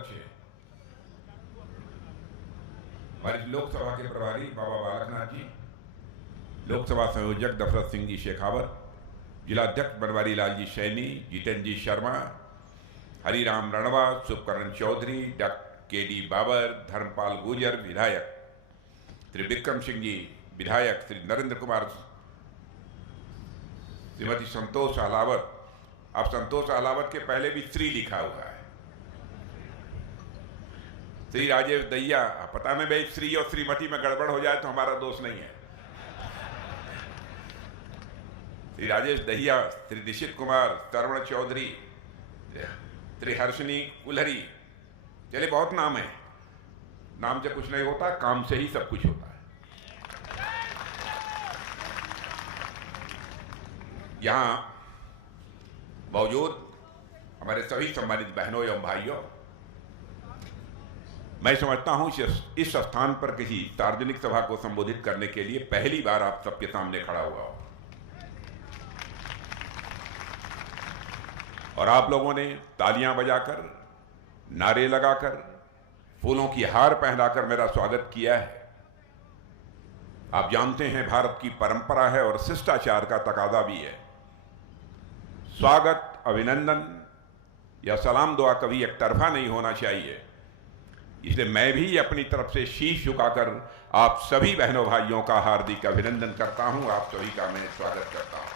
अच्छे हैं। हमारी लोकसभा के प्रभारी बाबा बालकनाथ जी, लोकसभा संयोजक दशरथ सिंह जी शेखावत, जिला अध्यक्ष बनवारी लाल जी सैनी, जितेंद्र जी शर्मा, हरिराम रणवा, शुभकरण चौधरी, के डी बाबर, धर्मपाल गुर्जर विधायक, श्री विक्रम सिंह जी विधायक, श्री नरेंद्र कुमार, श्रीमती संतोष अहलावत। अब संतोष अहलावत के पहले भी श्री लिखा हुआ है, श्री राजेश दहिया। पता नहीं भाई श्री और श्रीमती में गड़बड़ हो जाए तो हमारा दोष नहीं है। श्री राजेश दहिया, श्री निशित कुमार, श्रवण चौधरी, श्री हर्षिनी कुल्हरी। चलिए बहुत नाम है, नाम से कुछ नहीं होता, काम से ही सब कुछ होता है। यहां मौजूद हमारे सभी सम्मानित बहनों एवं भाइयों, मैं समझता हूं इस स्थान पर किसी सार्वजनिक सभा को संबोधित करने के लिए पहली बार आप सबके सामने खड़ा हुआ हूं और आप लोगों ने तालियां बजाकर, नारे लगाकर, फूलों की हार पहनाकर मेरा स्वागत किया है। आप जानते हैं भारत की परंपरा है और शिष्टाचार का तकाजा भी है। स्वागत, अभिनंदन या सलाम दुआ कभी एक तरफा नहीं होना चाहिए। इसलिए मैं भी अपनी तरफ से शीश झुकाकर आप सभी बहनों भाइयों का हार्दिक अभिनंदन करता हूं, आप सभी का मैं स्वागत करता हूं।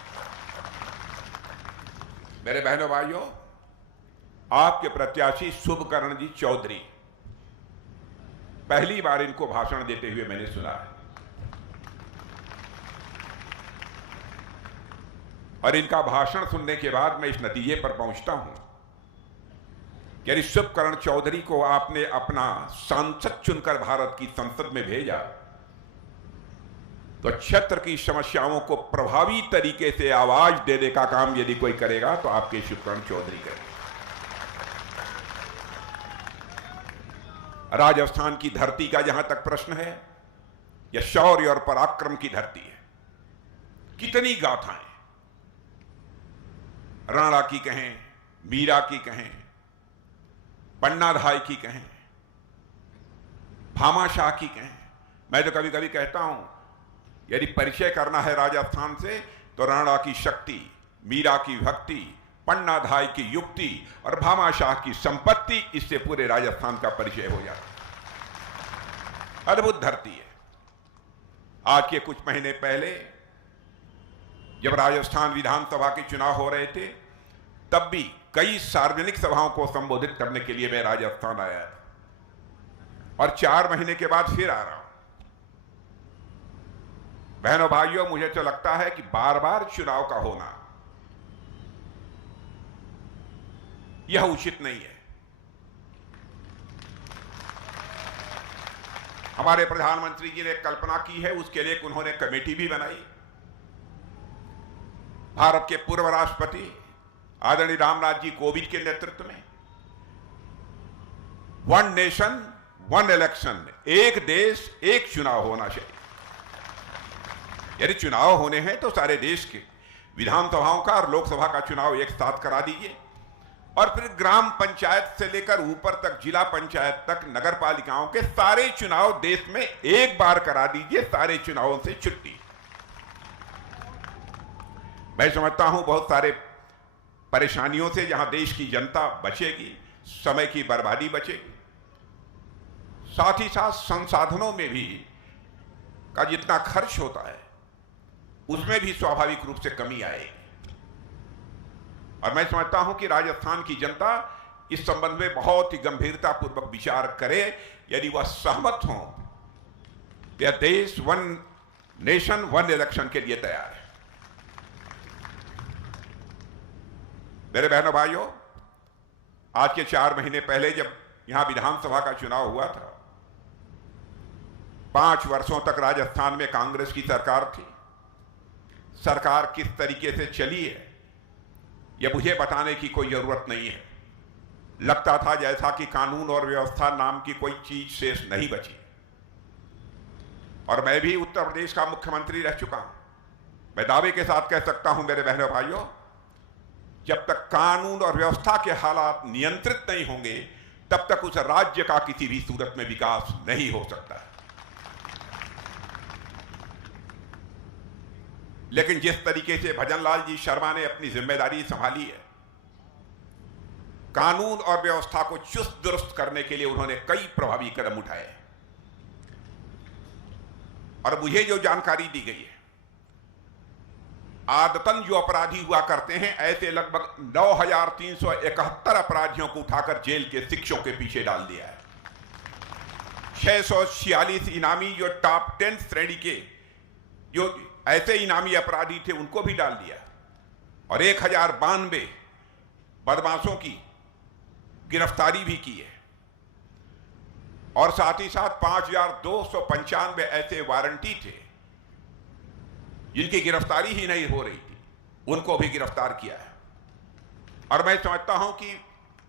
मेरे बहनों भाइयों, आपके प्रत्याशी शुभकरण जी चौधरी, पहली बार इनको भाषण देते हुए मैंने सुना है और इनका भाषण सुनने के बाद मैं इस नतीजे पर पहुंचता हूं कि यदि शुभकरण चौधरी को आपने अपना सांसद चुनकर भारत की संसद में भेजा तो क्षेत्र की समस्याओं को प्रभावी तरीके से आवाज देने का काम यदि कोई करेगा तो आपके शुभकरण चौधरी करेंगे। राजस्थान की धरती का जहां तक प्रश्न है, यह शौर्य और पराक्रम की धरती है। कितनी गाथाएं, राणा की कहें, मीरा की कहें, पन्नाधाय की कहें, भामाशाह की कहें। मैं तो कभी कभी कहता हूं यदि परिचय करना है राजस्थान से तो राणा की शक्ति, मीरा की भक्ति, पन्नाधाय की युक्ति और भामाशाह की संपत्ति, इससे पूरे राजस्थान का परिचय हो जाता है। अद्भुत धरती है। आज के कुछ महीने पहले जब राजस्थान विधानसभा के चुनाव हो रहे थे तब भी कई सार्वजनिक सभाओं को संबोधित करने के लिए मैं राजस्थान आया और 4 महीने के बाद फिर आ रहा हूं। बहनों भाइयों, मुझे तो लगता है कि बार बार चुनाव का होना यह उचित नहीं है। हमारे प्रधानमंत्री जी ने कल्पना की है, उसके लिए उन्होंने कमेटी भी बनाई। भारत के पूर्व राष्ट्रपति आदरणीय रामनाथ जी कोविंद के नेतृत्व में 1 नेशन 1 इलेक्शन, एक देश एक चुनाव होना चाहिए। यदि चुनाव होने हैं तो सारे देश के विधानसभाओं का और लोकसभा का चुनाव एक साथ करा दीजिए और फिर ग्राम पंचायत से लेकर ऊपर तक, जिला पंचायत तक, नगर पालिकाओं के सारे चुनाव देश में एक बार करा दीजिए। सारे चुनावों से छुट्टी। मैं समझता हूं बहुत सारे परेशानियों से जहां देश की जनता बचेगी, समय की बर्बादी बचेगी, साथ ही साथ संसाधनों में भी का जितना खर्च होता है उसमें भी स्वाभाविक रूप से कमी आएगी। और मैं समझता हूं कि राजस्थान की जनता इस संबंध में बहुत ही गंभीरतापूर्वक विचार करे। यदि वह सहमत हो तो यह देश 1 नेशन 1 इलेक्शन के लिए तैयार है। मेरे बहनों भाइयों, आज के 4 महीने पहले जब यहां विधानसभा का चुनाव हुआ था, 5 वर्षों तक राजस्थान में कांग्रेस की सरकार थी। सरकार किस तरीके से चली है यह मुझे बताने की कोई जरूरत नहीं है। लगता था जैसा कि कानून और व्यवस्था नाम की कोई चीज शेष नहीं बची। और मैं भी उत्तर प्रदेश का मुख्यमंत्री रह चुका हूं। मैं दावे के साथ कह सकता हूं मेरे बहनों भाइयों, जब तक कानून और व्यवस्था के हालात नियंत्रित नहीं होंगे तब तक उस राज्य का किसी भी सूरत में विकास नहीं हो सकता। लेकिन जिस तरीके से भजनलाल जी शर्मा ने अपनी जिम्मेदारी संभाली है, कानून और व्यवस्था को चुस्त दुरुस्त करने के लिए उन्होंने कई प्रभावी कदम उठाए। और मुझे जो जानकारी दी गई है, आदतन जो अपराधी हुआ करते हैं, ऐसे लगभग 9,371 अपराधियों को उठाकर जेल के शिक्षों के पीछे डाल दिया है। 646 इनामी जो टॉप 10 श्रेणी के जो ऐसे इनामी अपराधी थे उनको भी डाल दिया, और 1092 बदमाशों की गिरफ्तारी भी की है, और साथ ही साथ 5,295 ऐसे वारंटी थे जिनकी गिरफ्तारी ही नहीं हो रही थी, उनको भी गिरफ्तार किया है। और मैं समझता हूं कि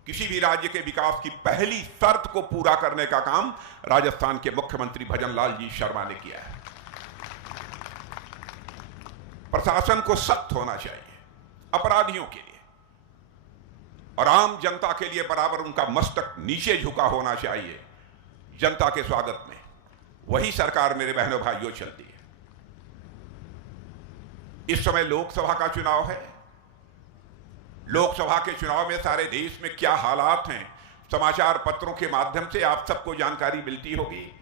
किसी भी राज्य के विकास की पहली शर्त को पूरा करने का काम राजस्थान के मुख्यमंत्री भजनलाल जी शर्मा ने किया है। प्रशासन को सख्त होना चाहिए अपराधियों के लिए, और आम जनता के लिए बराबर उनका मस्तक नीचे झुका होना चाहिए जनता के स्वागत में। वही सरकार मेरे बहनों भाइयों चलती है। इस समय लोकसभा का चुनाव है। लोकसभा के चुनाव में सारे देश में क्या हालात हैं, समाचार पत्रों के माध्यम से आप सबको जानकारी मिलती होगी,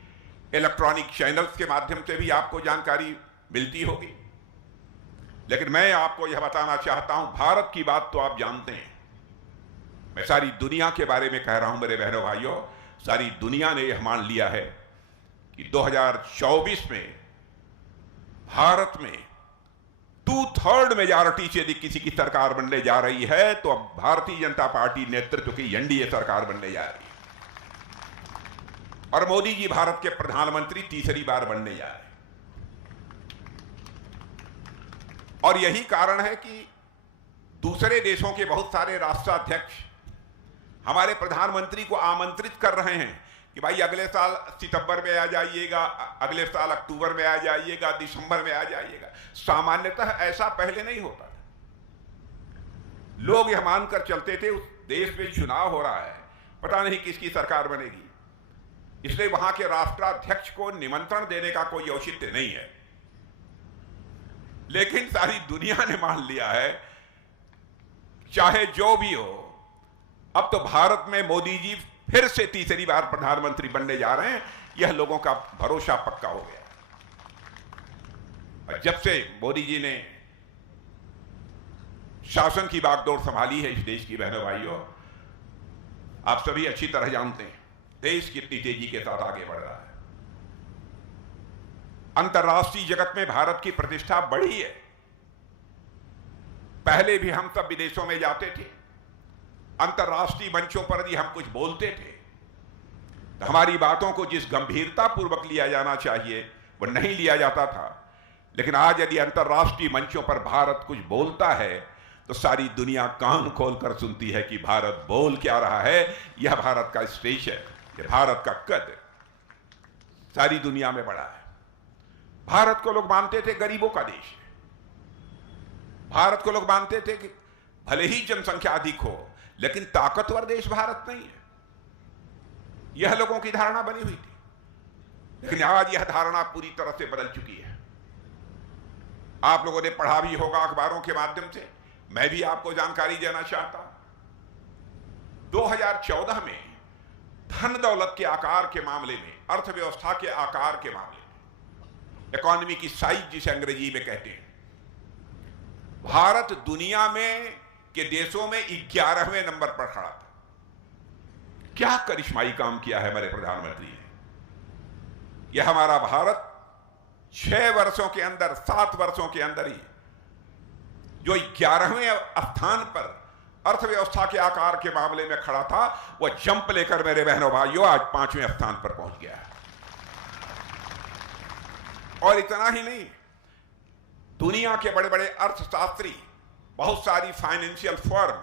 इलेक्ट्रॉनिक चैनल्स के माध्यम से भी आपको जानकारी मिलती होगी। लेकिन मैं आपको यह बताना चाहता हूं, भारत की बात तो आप जानते हैं, मैं सारी दुनिया के बारे में कह रहा हूं मेरे बहनों भाइयों। सारी दुनिया ने यह मान लिया है कि 2024 में भारत में 2/3 मेजॉरिटी से यदि किसी की सरकार बनने जा रही है तो अब भारतीय जनता पार्टी नेतृत्व की एनडीए सरकार बनने जा रही है, और मोदी जी भारत के प्रधानमंत्री तीसरी बार बनने जा रहे हैं। और यही कारण है कि दूसरे देशों के बहुत सारे राष्ट्राध्यक्ष हमारे प्रधानमंत्री को आमंत्रित कर रहे हैं कि भाई अगले साल सितंबर में आ जाइएगा, अगले साल अक्टूबर में आ जाइएगा, दिसंबर में आ जाइएगा। सामान्यतः ऐसा पहले नहीं होता था। लोग यह मानकर चलते थे उस देश में चुनाव हो रहा है, पता नहीं किसकी सरकार बनेगी, इसलिए वहां के राष्ट्राध्यक्ष को निमंत्रण देने का कोई औचित्य नहीं है। लेकिन सारी दुनिया ने मान लिया है, चाहे जो भी हो, अब तो भारत में मोदी जी फिर से तीसरी बार प्रधानमंत्री बनने जा रहे हैं। यह लोगों का भरोसा पक्का हो गया। और जब से मोदी जी ने शासन की बागडोर संभाली है इस देश की बहनों भाइयों, आप सभी अच्छी तरह जानते हैं देश कितनी तेजी के साथ आगे बढ़ रहा है। अंतर्राष्ट्रीय जगत में भारत की प्रतिष्ठा बढ़ी है। पहले भी हम सब विदेशों में जाते थे, अंतर्राष्ट्रीय मंचों पर भी हम कुछ बोलते थे तो हमारी बातों को जिस गंभीरता पूर्वक लिया जाना चाहिए वह नहीं लिया जाता था। लेकिन आज यदि अंतर्राष्ट्रीय मंचों पर भारत कुछ बोलता है तो सारी दुनिया कान खोलकर सुनती है कि भारत बोल क्या रहा है। यह भारत का स्टेज है, यह भारत का कद सारी दुनिया में बड़ा है। भारत को लोग मानते थे गरीबों का देश है। भारत को लोग मानते थे कि भले ही जनसंख्या अधिक हो लेकिन ताकतवर देश भारत नहीं है। यह लोगों की धारणा बनी हुई थी, लेकिन आज यह धारणा पूरी तरह से बदल चुकी है। आप लोगों ने पढ़ा भी होगा अखबारों के माध्यम से, मैं भी आपको जानकारी देना चाहता हूं। 2014 में धन दौलत के आकार के मामले में, अर्थव्यवस्था के आकार के मामले में, इकोनॉमी की साइज जिसे अंग्रेजी में कहते हैं, भारत दुनिया में के देशों में 11वें नंबर पर खड़ा था। क्या करिश्माई काम किया है हमारे प्रधानमंत्री ने। यह हमारा भारत 6 वर्षों के अंदर, 7 वर्षों के अंदर ही जो 11वें स्थान पर अर्थव्यवस्था के आकार के मामले में खड़ा था, वह जंप लेकर मेरे बहनों भाइयों आज 5वें स्थान पर पहुंच गया है। और इतना ही नहीं, दुनिया के बड़े बड़े अर्थशास्त्री, बहुत सारी फाइनेंशियल फर्म,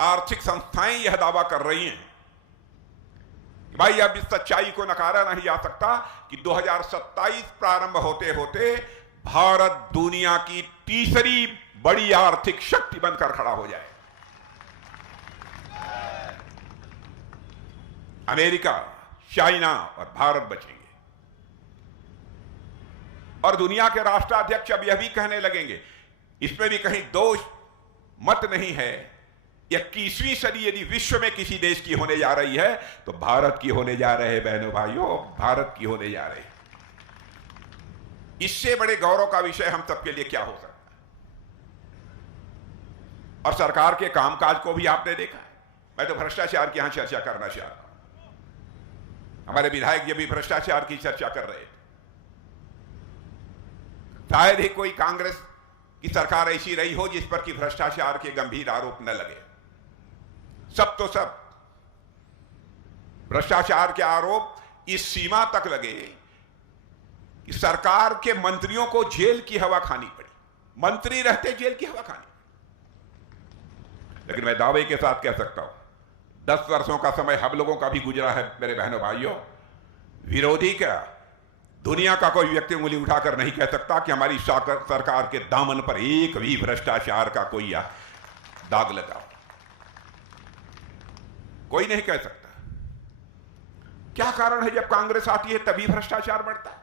आर्थिक संस्थाएं यह दावा कर रही हैं कि भाई अब इस सच्चाई को नकारा नहीं जा सकता कि 2027 प्रारंभ होते होते भारत दुनिया की तीसरी बड़ी आर्थिक शक्ति बनकर खड़ा हो जाए। अमेरिका, चाइना और भारत बचेंगे। और दुनिया के राष्ट्राध्यक्ष अब यह भी कहने लगेंगे, इसमें भी कहीं दोष मत नहीं है, 21वीं सदी यदि विश्व में किसी देश की होने जा रही है तो भारत की होने जा रहे हैं बहनों भाइयों, भारत की होने जा रहे हैं। इससे बड़े गौरव का विषय हम सबके लिए क्या हो सकता है। और सरकार के कामकाज को भी आपने देखा है। मैं तो भ्रष्टाचार की यहां चर्चा करना चाहता हूं। हमारे विधायक ये भी भ्रष्टाचार की चर्चा कर रहे थे। शायद ही कोई कांग्रेस की सरकार ऐसी रही हो जिस पर कि भ्रष्टाचार के गंभीर आरोप न लगे। सब तो सब भ्रष्टाचार के आरोप इस सीमा तक लगे कि सरकार के मंत्रियों को जेल की हवा खानी पड़ी। मंत्री रहते जेल की हवा खानी। लेकिन मैं दावे के साथ कह सकता हूं, 10 वर्षों का समय हम लोगों का भी गुजरा है मेरे बहनों भाइयों। विरोधी क्या, दुनिया का कोई व्यक्ति उंगली उठाकर नहीं कह सकता कि हमारी सरकार के दामन पर एक भी भ्रष्टाचार का कोई दाग लगा। कोई नहीं कह सकता। क्या कारण है, जब कांग्रेस आती है तभी भ्रष्टाचार बढ़ता है?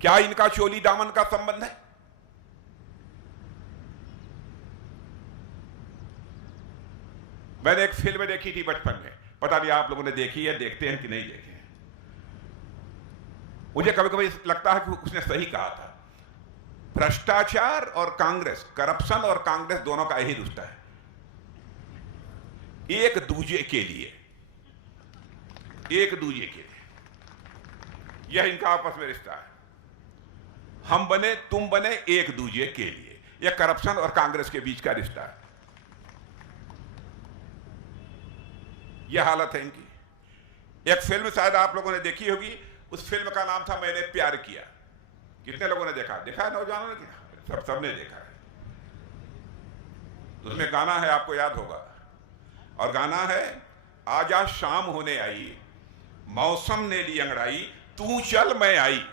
क्या इनका चोली दामन का संबंध है? मैंने एक फिल्म देखी थी बचपन में, पता नहीं आप लोगों ने देखी है, देखते हैं कि नहीं देखी है। मुझे कभी कभी लगता है कि उसने सही कहा था, भ्रष्टाचार और कांग्रेस, करप्शन और कांग्रेस दोनों का यही रिश्ता है, एक दूजे के लिए, एक दूजे के लिए। यह इनका आपस में रिश्ता है। हम बने तुम बने एक दूजे के लिए। यह करप्शन और कांग्रेस के बीच का रिश्ता है। यह हालत है इनकी। एक फिल्म शायद आप लोगों ने देखी होगी, उस फिल्म का नाम था मैंने प्यार किया। कितने लोगों ने देखा? देखा है नौजवानों ने? सबने देखा है। तो उसमें गाना है, आपको याद होगा, और गाना है, आजा शाम होने आई, मौसम ने ली अंगड़ाई, तू चल मैं आई।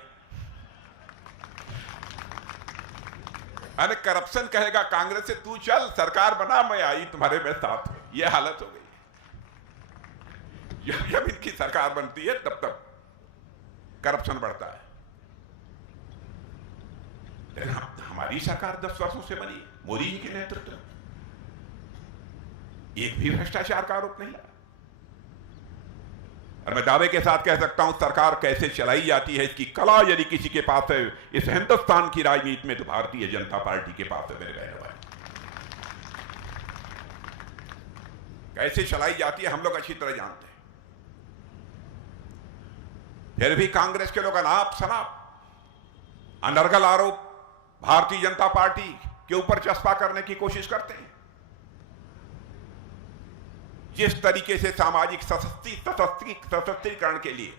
अरे करप्शन कहेगा कांग्रेस से, तू चल सरकार बना, मैं आई तुम्हारे में साथ। यह हालत हो गई। जब इनकी सरकार बनती है तब तक करप्शन बढ़ता है। लेकिन हमारी सरकार 10 वर्षों से बनी, मोदी जी के नेतृत्व में, एक भी भ्रष्टाचार का आरोप नहीं लगा। और मैं दावे के साथ कह सकता हूं, सरकार कैसे चलाई जाती है इसकी कला यदि किसी के पास है इस हिंदुस्तान की राजनीति में, तो भारतीय जनता पार्टी के पास है मेरे बहनों भाई। कैसे चलाई जाती है हम लोग अच्छी तरह जानते हैं। फिर भी कांग्रेस के लोग अनाप शनाप अनर्गल आरोप भारतीय जनता पार्टी के ऊपर चस्पा करने की कोशिश करते हैं। जिस तरीके से सामाजिक सशक्तिकरण के लिए,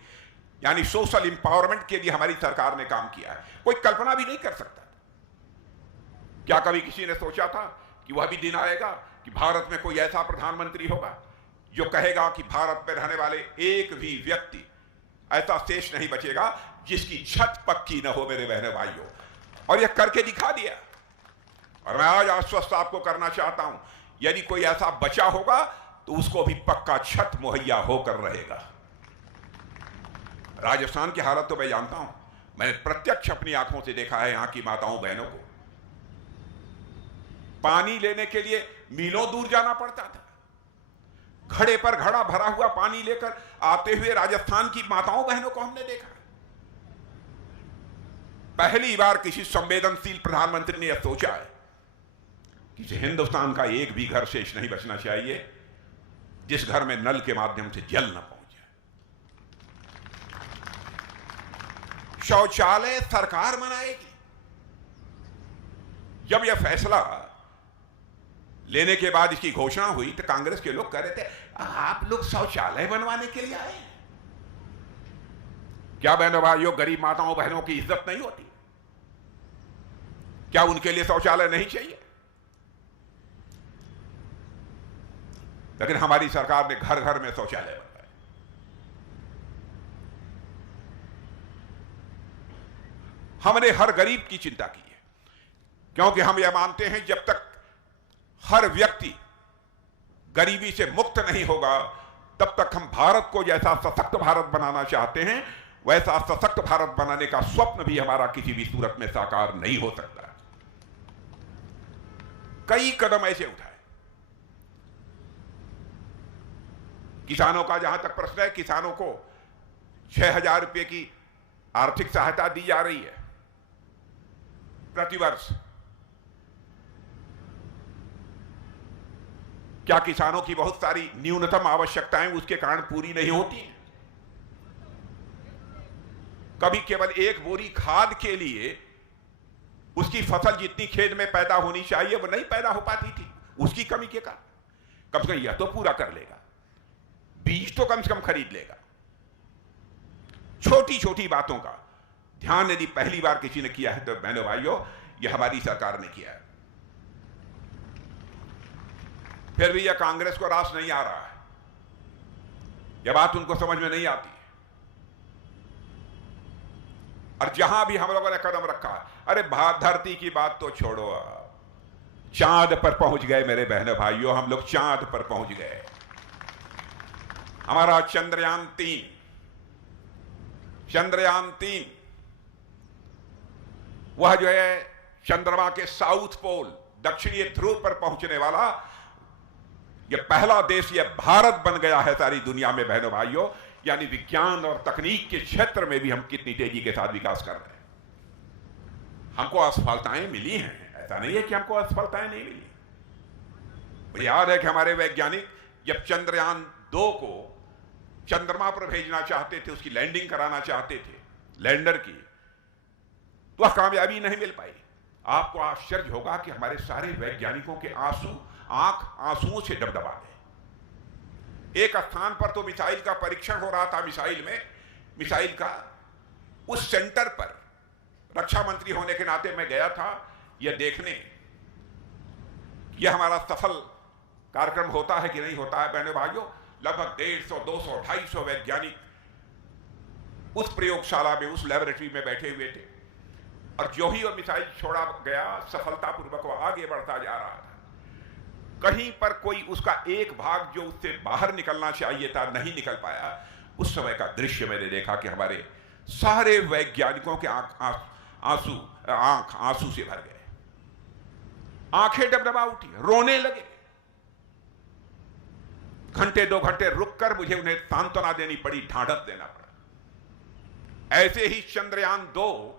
यानी सोशल इंपावरमेंट के लिए हमारी सरकार ने काम किया है, कोई कल्पना भी नहीं कर सकता। क्या कभी किसी ने सोचा था कि वह भी दिन आएगा कि भारत में कोई ऐसा प्रधानमंत्री होगा जो कहेगा कि भारत में रहने वाले एक भी व्यक्ति ऐसा शेष नहीं बचेगा जिसकी छत पक्की न हो मेरे बहनों भाइयों। और यह करके दिखा दिया। और मैं आज आश्वस्त आपको करना चाहता हूं, यदि कोई ऐसा बचा होगा तो उसको भी पक्का छत मुहैया होकर रहेगा। राजस्थान की हालत तो मैं जानता हूं, मैंने प्रत्यक्ष अपनी आंखों से देखा है। यहां की माताओं बहनों को पानी लेने के लिए मीलों दूर जाना पड़ता था। घड़े पर घड़ा भरा हुआ पानी लेकर आते हुए राजस्थान की माताओं बहनों को हमने देखा। पहली बार किसी संवेदनशील प्रधानमंत्री ने यह सोचा है कि हिंदुस्तान का एक भी घर शेष नहीं बचना चाहिए जिस घर में नल के माध्यम से जल न पहुंचे। शौचालय सरकार बनाएगी। जब यह फैसला लेने के बाद इसकी घोषणा हुई तो कांग्रेस के लोग कह रहे थे, आप लोग शौचालय बनवाने के लिए आए? क्या बहनों भाइयों, गरीब माताओं बहनों की इज्जत नहीं होती? क्या उनके लिए शौचालय नहीं चाहिए? लेकिन हमारी सरकार ने घर घर में शौचालय बनवाए। हमने हर गरीब की चिंता की है, क्योंकि हम यह मानते हैं जब तक हर व्यक्ति गरीबी से मुक्त नहीं होगा तब तक हम भारत को जैसा सशक्त भारत बनाना चाहते हैं वैसा सशक्त भारत बनाने का स्वप्न भी हमारा किसी भी सूरत में साकार नहीं हो सकता। कई कदम ऐसे उठाए। किसानों का जहां तक प्रश्न है, किसानों को 6,000 रुपए की आर्थिक सहायता दी जा रही है प्रतिवर्ष। क्या किसानों की बहुत सारी न्यूनतम आवश्यकताएं उसके कारण पूरी नहीं होती? कभी केवल एक बोरी खाद के लिए उसकी फसल जितनी खेत में पैदा होनी चाहिए वो नहीं पैदा हो पाती थी, उसकी कमी के कारण। कम से कम यह तो पूरा कर लेगा, बीज तो कम से कम खरीद लेगा। छोटी छोटी बातों का ध्यान यदि पहली बार किसी ने किया है तो बहनों भाइयों यह हमारी सरकार ने किया है। फिर भी यह कांग्रेस को रास नहीं आ रहा है, यह बात उनको समझ में नहीं आती। और जहां भी हम लोगों ने कदम रखा, अरे धरती की बात तो छोड़ो, चांद पर पहुंच गए मेरे बहनों भाइयों, हम लोग चांद पर पहुंच गए। हमारा चंद्रयान 3 वह जो है चंद्रमा के साउथ पोल दक्षिणी ध्रुव पर पहुंचने वाला यह पहला देश यह भारत बन गया है सारी दुनिया में बहनों भाइयों। यानी विज्ञान और तकनीक के क्षेत्र में भी हम कितनी तेजी के साथ विकास कर रहे हैं। हमको असफलताएं मिली हैं, ऐसा नहीं है कि हमको असफलताएं नहीं मिली। मुझे याद है कि हमारे वैज्ञानिक जब चंद्रयान 2 को चंद्रमा पर भेजना चाहते थे, उसकी लैंडिंग कराना चाहते थे लैंडर की, तो वह कामयाबी नहीं मिल पाई। आपको आश्चर्य होगा कि हमारे सारे वैज्ञानिकों के आंख आंसुओं से डबडबा गए। एक स्थान पर तो मिसाइल का परीक्षण हो रहा था, मिसाइल का उस सेंटर पर रक्षा मंत्री होने के नाते मैं गया था यह देखने यह हमारा सफल कार्यक्रम होता है कि नहीं होता है। बहनों भाइयों, लगभग 150, 200, 250 वैज्ञानिक उस प्रयोगशाला में, उस लैबोरेटरी में बैठे हुए थे और जो ही वह मिसाइल छोड़ा गया सफलतापूर्वक वह आगे बढ़ता जा रहा था। कहीं पर कोई उसका एक भाग जो उससे बाहर निकलना चाहिए था नहीं निकल पाया। उस समय का दृश्य मैंने देखा कि हमारे सारे वैज्ञानिकों के आंख आंसू से भर गए, आंखें डबडबा उठी, रोने लगे। घंटे 2 घंटे रुककर मुझे उन्हें सांत्वना देनी पड़ी, ढांढस देना पड़ा। ऐसे ही चंद्रयान 2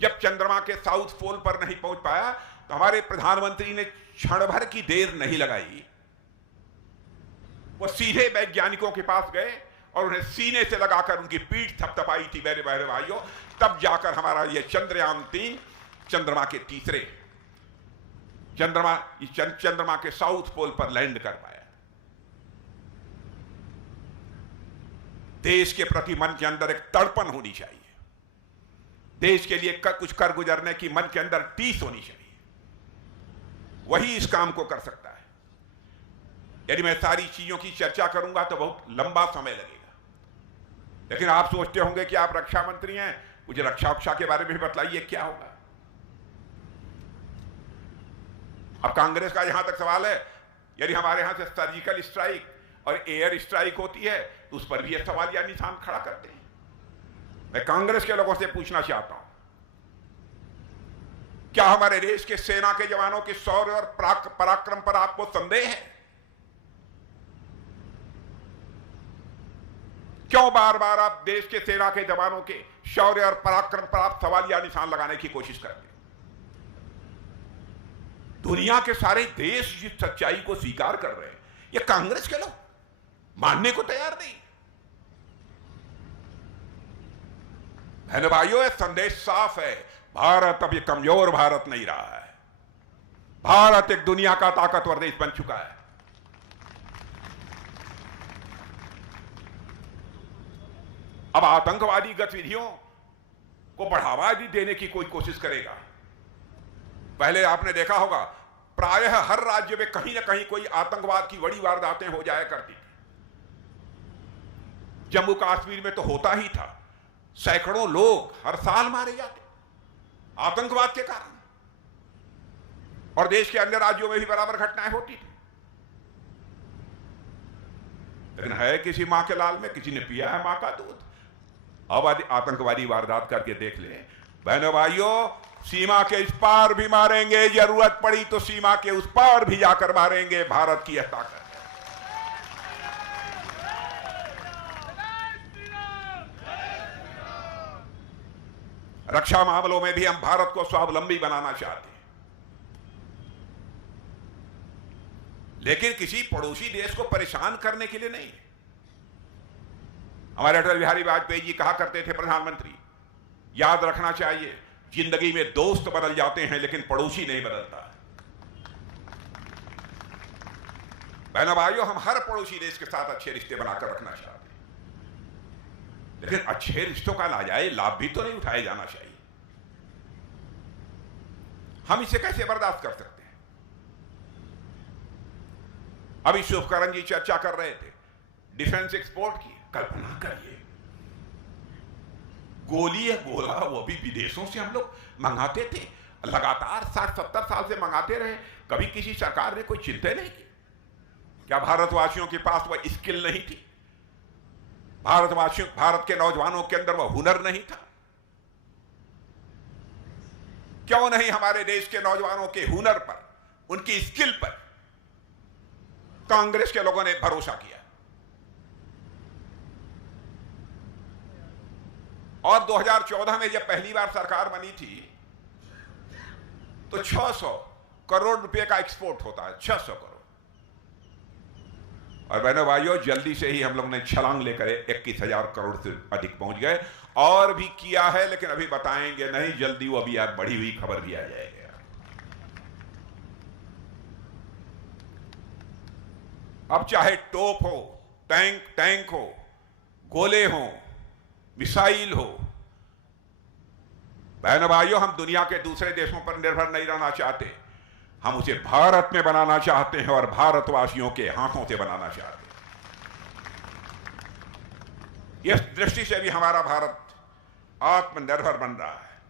जब चंद्रमा के साउथ पोल पर नहीं पहुंच पाया तो हमारे प्रधानमंत्री ने क्षण भर की देर नहीं लगाई, वो सीधे वैज्ञानिकों के पास गए और उन्हें सीने से लगाकर उनकी पीठ थपथपाई थी मेरे बहरे भाइयों। तब जाकर हमारा यह चंद्रयान 3 चंद्रमा के चंद्रमा के साउथ पोल पर लैंड कर पाया। देश के प्रति मन के अंदर एक तड़पन होनी चाहिए, देश के लिए कुछ कर गुजरने की मन के अंदर टीस होनी चाहिए, वही इस काम को कर सकता है। यदि मैं सारी चीजों की चर्चा करूंगा तो बहुत लंबा समय लगेगा। लेकिन आप सोचते होंगे कि आप रक्षा मंत्री हैं, मुझे रक्षा के बारे में बतलाइए क्या होगा। अब कांग्रेस का यहां तक सवाल है, यदि हमारे यहां से सर्जिकल स्ट्राइक और एयर स्ट्राइक होती है तो उस पर भी यह सवाल या निशान खड़ा करते हैं। मैं कांग्रेस के लोगों से पूछना चाहता हूं, क्या हमारे देश के सेना के जवानों के शौर्य और पराक्रम पर आपको संदेह है? क्यों बार बार आप देश के सेना के जवानों के शौर्य और पराक्रम पर आप सवाल या निशान लगाने की कोशिश करते हैं? दुनिया के सारे देश जिस सच्चाई को स्वीकार कर रहे हैं, ये कांग्रेस के लोग मानने को तैयार नहीं। बहनों भाइयों, यह संदेश साफ है, भारत अब ये कमजोर भारत नहीं रहा है। भारत एक दुनिया का ताकतवर देश बन चुका है। अब आतंकवादी गतिविधियों को बढ़ावा भी देने की कोई कोशिश करेगा। पहले आपने देखा होगा प्रायः हर राज्य में कहीं ना कहीं कोई आतंकवाद की बड़ी वारदातें हो जाया करती थी। जम्मू कश्मीर में तो होता ही था, सैकड़ों लोग हर साल मारे जाते आतंकवाद के कारण, और देश के अन्य राज्यों में भी बराबर घटनाएं होती थी। लेकिन है किसी मां के लाल में, किसी ने पिया है मां का दूध। अब आतंकवादी वारदात करके देख ले। बहनों भाइयों, सीमा के इस पार भी मारेंगे, जरूरत पड़ी तो सीमा के उस पार भी जाकर मारेंगे। भारत की यह ताकत है। रक्षा मामलों में भी हम भारत को स्वावलंबी बनाना चाहते हैं, लेकिन किसी पड़ोसी देश को परेशान करने के लिए नहीं। हमारे अटल बिहारी वाजपेयी जी कहा करते थे, प्रधानमंत्री, याद रखना चाहिए, जिंदगी में दोस्त बदल जाते हैं लेकिन पड़ोसी नहीं बदलता। बहनों भाइयों, हम हर पड़ोसी देश के साथ अच्छे रिश्ते बनाकर रखना चाहते हैं, लेकिन अच्छे रिश्तों का नाजायज लाभ भी तो नहीं उठाया जाना चाहिए। हम इसे कैसे बर्दाश्त कर सकते हैं? अभी शुभकरण जी चर्चा कर रहे थे डिफेंस एक्सपोर्ट की। कल्पना करिए, गोली या गोला वो भी विदेशों से हम लोग मंगाते थे, लगातार 60-70 साल से मंगाते रहे, कभी किसी सरकार ने कोई चिंता नहीं की। क्या भारतवासियों के पास वह स्किल नहीं थी? भारत के नौजवानों के अंदर वह हुनर नहीं था? क्यों नहीं हमारे देश के नौजवानों के हुनर पर, उनकी स्किल पर कांग्रेस के लोगों ने भरोसा किया? और 2014 में जब पहली बार सरकार बनी थी तो 600 करोड़ रुपए का एक्सपोर्ट होता है, 600 करोड़। और बहनों भाइयों, जल्दी से ही हम लोग ने छलांग लेकर 21,000 करोड़ से अधिक पहुंच गए। और भी किया है, लेकिन अभी बताएंगे नहीं, जल्दी वो अभी आज बढ़ी हुई खबर भी आ जाएगी। अब चाहे तोप हो, टैंक हो, गोले हो, मिसाइल हो, बहनों भाइयों, हम दुनिया के दूसरे देशों पर निर्भर नहीं रहना चाहते। हम उसे भारत में बनाना चाहते हैं और भारतवासियों के हाथों से बनाना चाहते हैं। इस दृष्टि से भी हमारा भारत आत्मनिर्भर बन रहा है।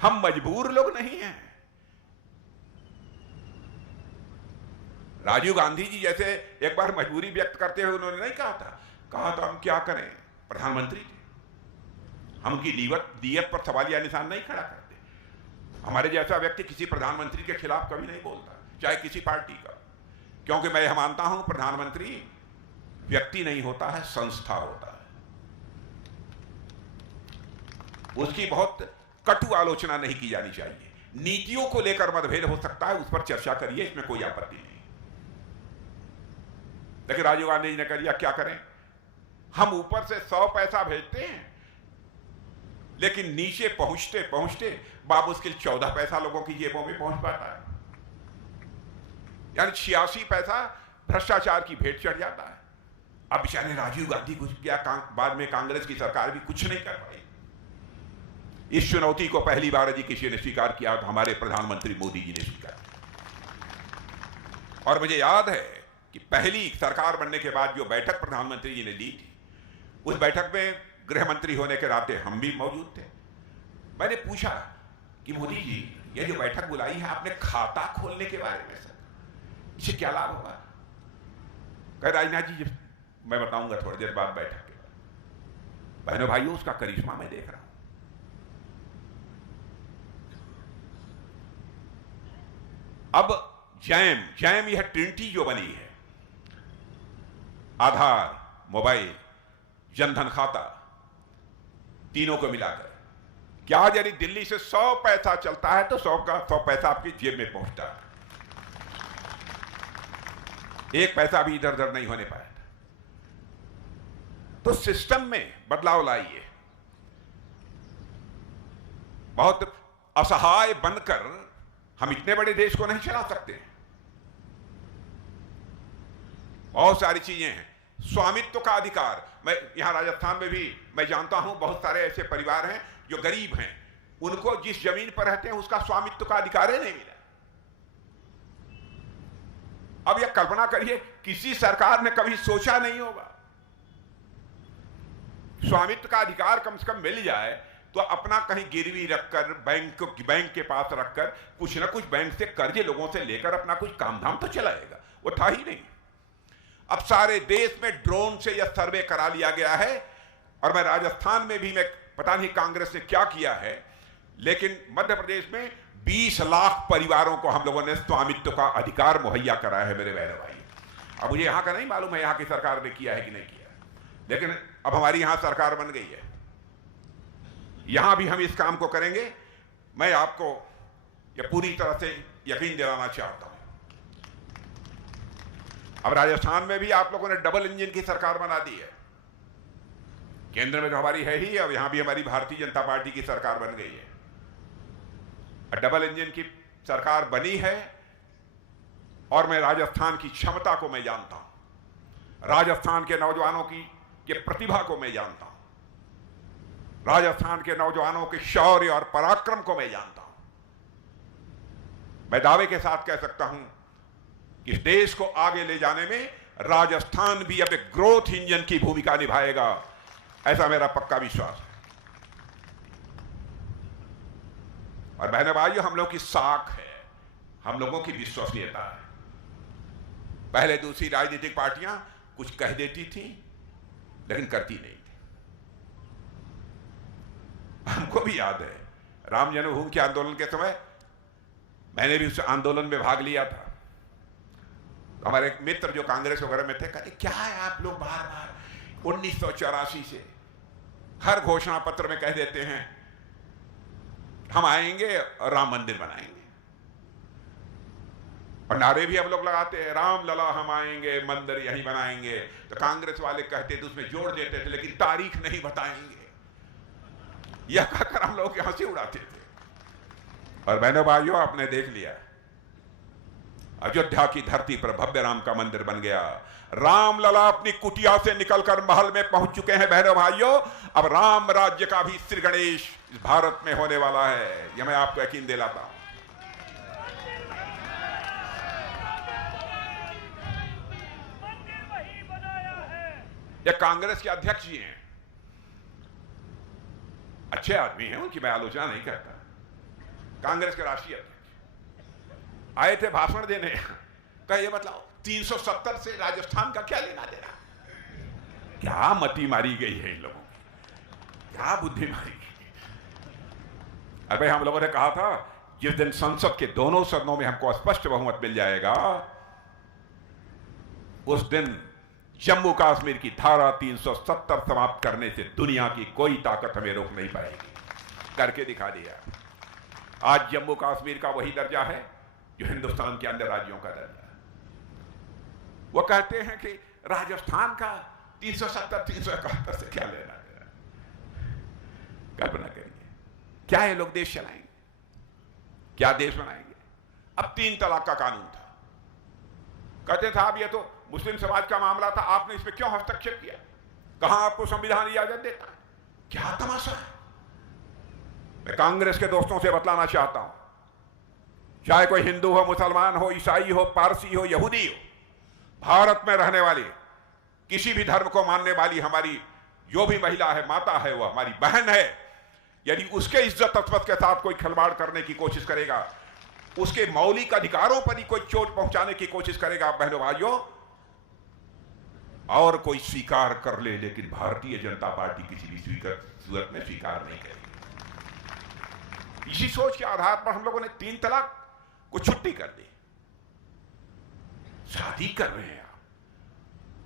हम मजबूर लोग नहीं हैं। राजीव गांधी जी जैसे एक बार मजबूरी व्यक्त करते हुए उन्होंने नहीं कहा था हम क्या करें, प्रधानमंत्री थे, हम की नीयत पर सवालिया निशान नहीं खड़ा करते। हमारे जैसा व्यक्ति किसी प्रधानमंत्री के खिलाफ कभी नहीं बोलता, चाहे किसी पार्टी का, क्योंकि मैं यह मानता हूं प्रधानमंत्री व्यक्ति नहीं होता है, संस्था होता है। उसकी बहुत कटु आलोचना नहीं की जानी चाहिए। नीतियों को लेकर मतभेद हो सकता है, उस पर चर्चा करिए, इसमें कोई आपत्ति नहीं। लेकिन राजीव गांधी जी ने कह दिया, क्या करें, हम ऊपर से 100 पैसा भेजते हैं, लेकिन नीचे पहुंचते पहुंचते बामुश्किल 14 पैसा लोगों की जेबों में पहुंच पाता है। यानी 86 पैसा भ्रष्टाचार की भेंट चढ़ जाता है। अब बेचारे राजीव गांधी कुछ क्या, बाद में कांग्रेस की सरकार भी कुछ नहीं कर पाई। इस चुनौती को पहली बार यदि किसी ने स्वीकार किया तो हमारे प्रधानमंत्री मोदी जी ने स्वीकार किया। और मुझे याद है कि पहली सरकार बनने के बाद जो बैठक प्रधानमंत्री जी ने दी थी, उस बैठक में गृह मंत्री होने के नाते हम भी मौजूद थे। मैंने पूछा कि मोदी जी, ये जो बैठक बुलाई है आपने खाता खोलने के बारे में, सर इससे क्या लाभ होगा? कह राजनाथ जी, मैं बताऊंगा थोड़ी देर बाद बैठक के बाद। बहनों भाइयों, उसका करिश्मा मैं देख रहा हूं। अब जैम यह ट्रिनिटी जो बनी है, आधार, मोबाइल, जनधन खाता, तीनों को मिलाकर, क्या यदि दिल्ली से 100 पैसा चलता है तो 100 पैसा आपकी जेब में पहुंचता है। एक पैसा भी इधर उधर नहीं होने पाया था। तो सिस्टम में बदलाव लाइए। बहुत असहाय बनकर हम इतने बड़े देश को नहीं चला सकते। बहुत सारी चीजें हैं। स्वामित्व का अधिकार, मैं यहां राजस्थान में भी मैं जानता हूं बहुत सारे ऐसे परिवार हैं जो गरीब हैं, उनको जिस जमीन पर रहते हैं उसका स्वामित्व का अधिकार ही नहीं मिला। अब यह कल्पना करिए, किसी सरकार ने कभी सोचा नहीं होगा। स्वामित्व का अधिकार कम से कम मिल जाए तो अपना कहीं गिरवी रखकर, बैंक के पास रखकर, कुछ ना कुछ बैंक से कर्जे लोगों से लेकर अपना कुछ काम धाम तो चलाएगा। वो था ही नहीं। अब सारे देश में ड्रोन से यह सर्वे करा लिया गया है। और मैं राजस्थान में भी, मैं पता नहीं कांग्रेस ने क्या किया है, लेकिन मध्य प्रदेश में 20 लाख परिवारों को हम लोगों ने स्वामित्व का अधिकार मुहैया कराया है मेरे बहनों भाई। अब मुझे यहां का नहीं मालूम है यहां की सरकार ने किया है कि नहीं किया, लेकिन अब हमारी यहां सरकार बन गई है, यहां भी हम इस काम को करेंगे। मैं आपको यह पूरी तरह से यकीन दिलाना चाहता हूं। अब राजस्थान में भी आप लोगों ने डबल इंजन की सरकार बना दी है। केंद्र में तो हमारी है ही, अब यहां भी हमारी भारतीय जनता पार्टी की सरकार बन गई है। डबल इंजन की सरकार बनी है और मैं राजस्थान की क्षमता को मैं जानता हूं, राजस्थान के नौजवानों की प्रतिभा को मैं जानता हूं, राजस्थान के नौजवानों के शौर्य और पराक्रम को मैं जानता हूं। मैं दावे के साथ कह सकता हूं कि इस देश को आगे ले जाने में राजस्थान भी अब एक ग्रोथ इंजन की भूमिका निभाएगा, ऐसा मेरा पक्का विश्वास है। और बहने भाइयों, हम लोग की साख है, हम लोगों की विश्वसनीयता है। पहले दूसरी राजनीतिक पार्टियां कुछ कह देती थी लेकिन करती नहीं थी। हमको भी याद है राम जन्मभूमि के आंदोलन के समय मैंने भी उस आंदोलन में भाग लिया था। हमारे एक मित्र जो कांग्रेस वगैरह में थे कहते, क्या है आप लोग बार बार 1984 से हर घोषणा पत्र में कह देते हैं हम आएंगे और राम मंदिर बनाएंगे, और नारे भी हम लोग लगाते हैं राम लला हम आएंगे मंदिर यहीं बनाएंगे। तो कांग्रेस वाले कहते थे, उसमें जोड़ देते थे लेकिन तारीख नहीं बताएंगे, यह कहकर हम लोग यहां से उड़ाते थे। और बहनों भाइयों, आपने देख लिया अयोध्या की धरती पर भव्य राम का मंदिर बन गया। राम लला अपनी कुटिया से निकलकर महल में पहुंच चुके हैं। बहनों भाइयों, अब राम राज्य का भी श्री गणेश इस भारत में होने वाला है, यह मैं आपको यकीन दिलाता हूं। ये कांग्रेस के अध्यक्ष जी हैं, अच्छे आदमी हैं, उनकी मैं आलोचना नहीं करता। कांग्रेस के राष्ट्रीय अध्यक्ष आए थे भाषण देने, कहा ये मतलब 370 से राजस्थान का क्या लेना देना। क्या मति मारी गई है इन लोगों की, क्या बुद्धि मारी गई। अरे हम लोगों ने कहा था जिस दिन संसद के दोनों सदनों में हमको स्पष्ट बहुमत मिल जाएगा, उस दिन जम्मू कश्मीर की धारा 370 समाप्त करने से दुनिया की कोई ताकत हमें रोक नहीं पाएगी। करके दिखा दिया। आज जम्मू कश्मीर का वही दर्जा है जो हिंदुस्तान के अन्य राज्यों का दर्जा है। वो कहते हैं कि राजस्थान का 370 371 से क्या लेना देना। कल्पना करिए, क्या ये लोग देश चलाएंगे, क्या देश बनाएंगे। अब 3 तलाक का कानून था, कहते थे अब ये तो मुस्लिम समाज का मामला था, आपने इसमें क्यों हस्तक्षेप किया, कहां आपको संविधान इजाजत देता है, क्या तमाशा है। मैं कांग्रेस के दोस्तों से बतलाना चाहता हूं, चाहे कोई हिंदू हो, मुसलमान हो, ईसाई हो, पारसी हो, यहूदी हो, भारत में रहने वाली किसी भी धर्म को मानने वाली हमारी जो भी महिला है, माता है, वह हमारी बहन है। यदि उसके इज्जत अजमत के साथ कोई खिलवाड़ करने की कोशिश करेगा, उसके मौलिक अधिकारों पर ही कोई चोट पहुंचाने की कोशिश करेगा, बहनों भाइयों, और कोई स्वीकार कर ले, लेकिन भारतीय जनता पार्टी किसी भी सूरत में स्वीकार नहीं करेगी। इसी सोच के आधार पर हम लोगों ने 3 तलाक को छुट्टी कर दी। शादी कर रहे हैं आप,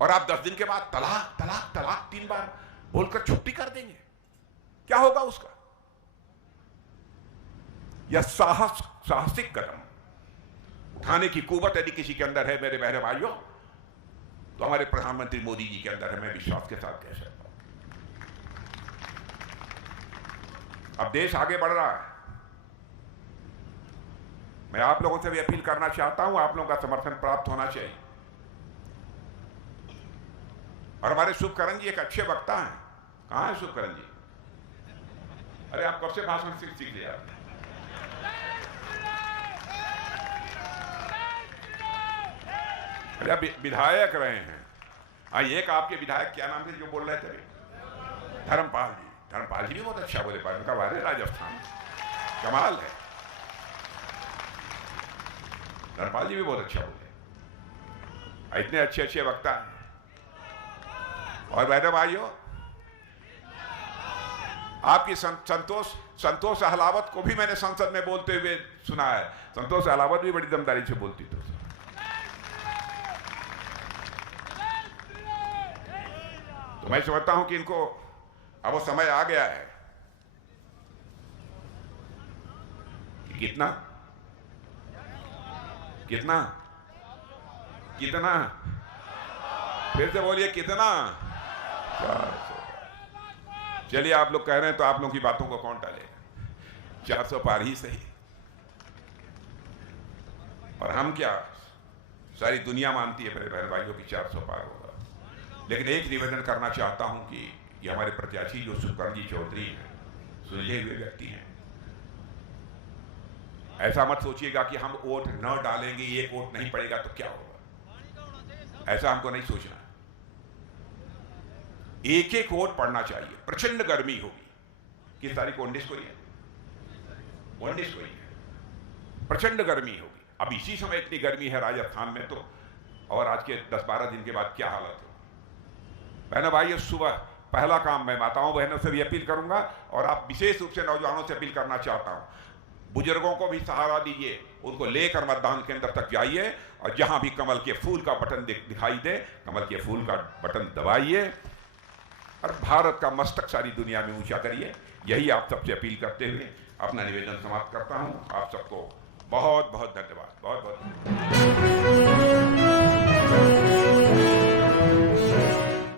और आप 10 दिन के बाद तलाक तलाक तलाक 3 बार बोलकर छुट्टी कर देंगे, क्या होगा उसका। यह साहसिक कदम उठाने की कुवत यदि किसी के अंदर है मेरे बहने भाइयों, तो हमारे प्रधानमंत्री मोदी जी के अंदर है, मैं विश्वास के साथ कह सकता हूं। अब देश आगे बढ़ रहा है, मैं आप लोगों से भी अपील करना चाहता हूं, आप लोगों का समर्थन प्राप्त होना चाहिए। और हमारे शुभकरण जी एक अच्छे वक्ता हैं, कहां है शुभकरण जी? अरे आप कब से भाषण सीख लिया? अरे आप विधायक रहे हैं। एक आपके विधायक क्या नाम थे जो बोल रहे थे? धर्मपाल जी। धर्मपाल जी भी बहुत अच्छा बोले, उनका वारे राजस्थान कमाल है। धर्मपाल जी भी बहुत अच्छा बोले। इतने अच्छे अच्छे वक्ता हैं। और बहनों भाइयों, आपकी संतोष अहलावत को भी मैंने संसद में बोलते हुए सुना है। संतोष अहलावत भी बड़ी दमदारी से बोलती थी। तो मैं समझता हूं कि इनको अब वो समय आ गया है कि कितना कितना कितना, फिर से बोलिए कितना। 400। चलिए, आप लोग कह रहे हैं तो आप लोगों की बातों को कौन टालेगा। 400 पार ही सही। और हम क्या, सारी दुनिया मानती है मेरे बहन भाइयों की 400 पार होगा। लेकिन एक निवेदन करना चाहता हूं कि ये हमारे प्रत्याशी जो सुकर्ण जी चौधरी हैं, सुलझे हुए व्यक्ति हैं। ऐसा मत सोचिएगा कि हम वोट न डालेंगे, एक वोट नहीं पड़ेगा तो क्या होगा। ऐसा हमको नहीं सोचना। एक एक वोट पड़ना चाहिए। प्रचंड गर्मी होगी। किस तारीख को? 19 को ही है। 19 को ही है। प्रचंड गर्मी होगी। अब इसी समय इतनी गर्मी है राजस्थान में, तो और आज के 10-12 दिन के बाद क्या हालत होगी। बहनों भाइयों, सुबह पहला काम मैं माताओं बहनों से भी अपील करूंगा, और आप विशेष रूप से नौजवानों से अपील करना चाहता हूं, बुजुर्गों को भी सहारा दीजिए। उनको लेकर मतदान केंद्र तक जाइए, और जहां भी कमल के फूल का बटन दिखाई दे, कमल के फूल का बटन दबाइए और भारत का मस्तक सारी दुनिया में ऊंचा करिए। यही आप सबसे अपील करते हुए अपना निवेदन समाप्त करता हूं। आप सबको बहुत बहुत धन्यवाद। बहुत बहुत